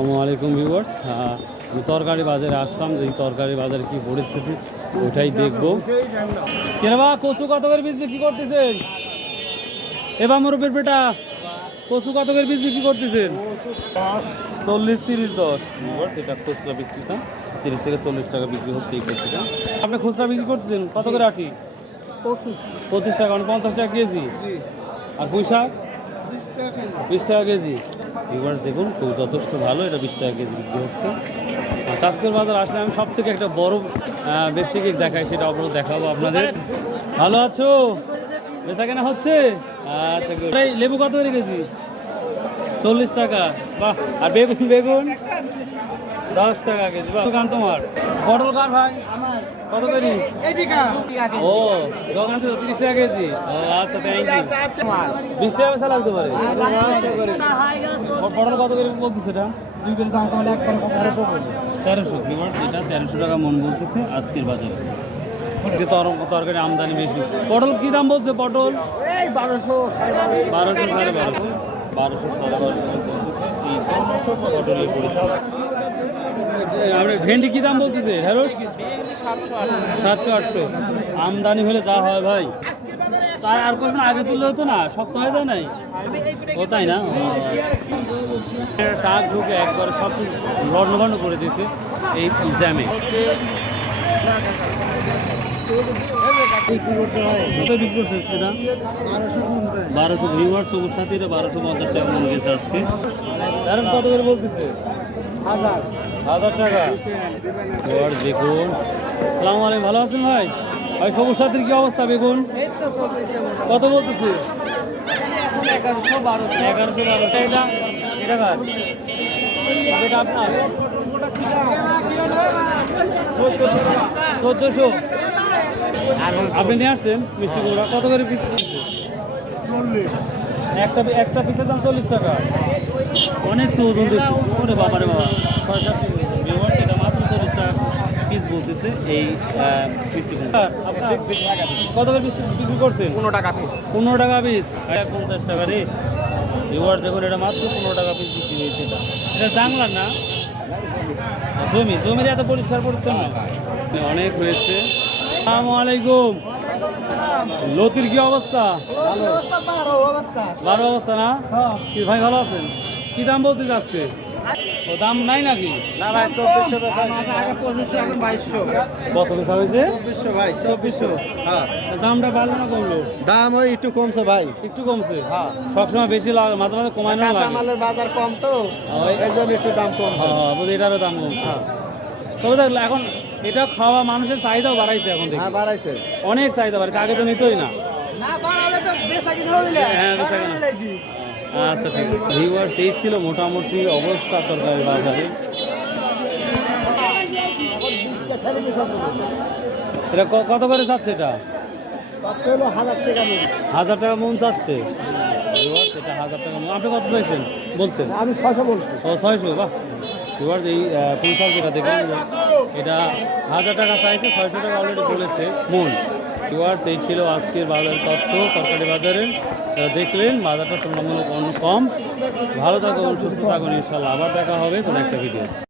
আসসালামু আলাইকুম ভিউয়ার্স। আমি তরকারি বাজারে আসলাম এই তরকারি বাজারে কি পরিস্থিতি ওইটাই দেখব। কেন বা কচু কত করে বীজ বিক্রি করতেছেন? এবার মুরব্বীর বেটা কচু কত করে বীজ বিক্রি করতেছেন? চল্লিশ তিরিশ দশ। ভিউয়ার্স এটা খুচরা বিক্রিটা তিরিশ থেকে চল্লিশ টাকা বিক্রি হচ্ছে এই কচুটা। আপনি খুচরা বিক্রি করতেছেন? কত করে আটি? পঁচিশ। টাকা মানে পঞ্চাশ টাকা কেজি? আর পুঁই শাক? বিশ টাকা কেজি। এবার দেখুন খুব যথেষ্ট ভালো, এটা বিশ টাকা কেজি বিক্রি হচ্ছে। চাষকের বাজার আসলে আমি সব থেকে একটা বড় ব্যবসায়িক দেখাই, সেটা অবরোধ দেখাবো আপনাদের। ভালো আছো? বেচা কেনা হচ্ছে? আচ্ছা. লেবু কত করে কেজি? চল্লিশ টাকা। বাহ, আর বেগুন বেগুন? দশ টাকা কেজি দোকান তোমার? পটল কার ভাই? আমার। কত কেজি ও দোকান থেকে তিরিশ টাকা কেজি। ও আচ্ছা থ্যাংক ইউ বিশ টাকা বেচা লাগতে পারে? পটল কত করে বলতেছে এটা? তেরোশো এটা তেরোশো টাকা মন বলতেছে আজকের বাজারে। তরকারি আমদানি বেশি। পটল কি দাম বলছে পটল? বারোশো সাড়ে বারোশো। বারোশো সাড়ে বারোশো। পটলের পরিস্থিতি। আমরা ভেন্ডি কী দাম বলতেছে? ঢেঁড়স? সাতশো, আটশো। আমদানি হলে যা হয় ভাই। তার আর কোনো আগে তুললে হতো না, শক্ত হয়ে যায় নাই? ও, তাই না। টাক ঢুকে একবারে সব লন্ডভন্ড করে দিয়েছে এই জ্যামে। বারোশো ভিউয়ার সবুজ সাথীরা বারোশো পঞ্চাশ টাকা মনে গেছে আজকে। কারণ কত করে বলতেছে? হাজার। টাকা। এবার বেগুন। ভালো আছেন ভাই? ভাই, সবুজ সাথীর কি অবস্থা বেগুন? কত বলতেছে? এটা আপনার? চোদ্দোশো। আপনি নিয়ে আসছেন মিষ্টি কত করে পিস? একটা একটা পিসের দাম চল্লিশ টাকা। অনেক তো ওজন ওরে বাবা রে বাবা। ছয় সাত ভিউয়ার্স এটা মাত্র চল্লিশ টাকা পিস বলতেছে এই মিষ্টি কত করে পিস বিক্রি করছেন? পনেরো টাকা পিস পনেরো টাকা পিস এক পঞ্চাশ টাকা রে। ভিউয়ার দেখুন এটা মাত্র পনেরো টাকা পিস বিক্রি হয়েছে এটা। এটা জানলার না? জমি জমির এত পরিষ্কার পরিচ্ছন্ন। অনেক হয়েছে। আসসালামু আলাইকুম। লতির কি অবস্থা? ভালো অবস্থা না? কি ভাই ভালো আছেন? কি দাম বলতেছে আজকে? ও দাম নাই নাকি? না ভাই চব্বিশশো আগে পঁচিশশো এখন বাইশশো। কত বেচা হয়েছে? চব্বিশশো ভাই চব্বিশশো। হ্যাঁ। দামটা বাড়লো না কমলো? দাম ওই একটু কমছে ভাই। একটু কমছে? হ্যাঁ। সবসময় বেশি লাগে মাঝে মাঝে লাগে। কাঁচামালের বাজার কম তো এই জন্য একটু দাম কম হ্যাঁ হ্যাঁ, বুঝি এটারও দাম কমছে। তবে এখন এটা খাওয়া মানুষের চাহিদাও বাড়াইছে এখন হ্যাঁ বাড়াইছে। অনেক চাহিদা বাড়াইছে আগে তো নিতই না। না বাড়ালে তো বেচা কিনে হবে হ্যাঁ, আচ্ছা ঠিক ভিউয়ার্স এই ছিল মোটামুটি অবস্থা তরকারি বাজারে। এটা ক- কত করে চাচ্ছে এটা? হাজার টাকা হাজার টাকা মন চাচ্ছে এটা হাজার টাকা আপনি কত চাইছেন? বলছেন। আমি ছশো বলছি। ছয়শো বাহ। এবার এই পুঁইশাক যেটা দেখলাম এটা হাজার টাকা চাইছে, ছয়শো টাকা অলরেডি বলেছে। মূল। এবার এই ছিল আজকের বাজার তথ্য। সরকারি বাজারের দেখলেন, বাজারটা তুলনামূলক অন্য কম। ভালো থাকুন, সুস্থ থাকুন ইনশাল্লাহ আবার দেখা হবে কোনো একটা ভিডিও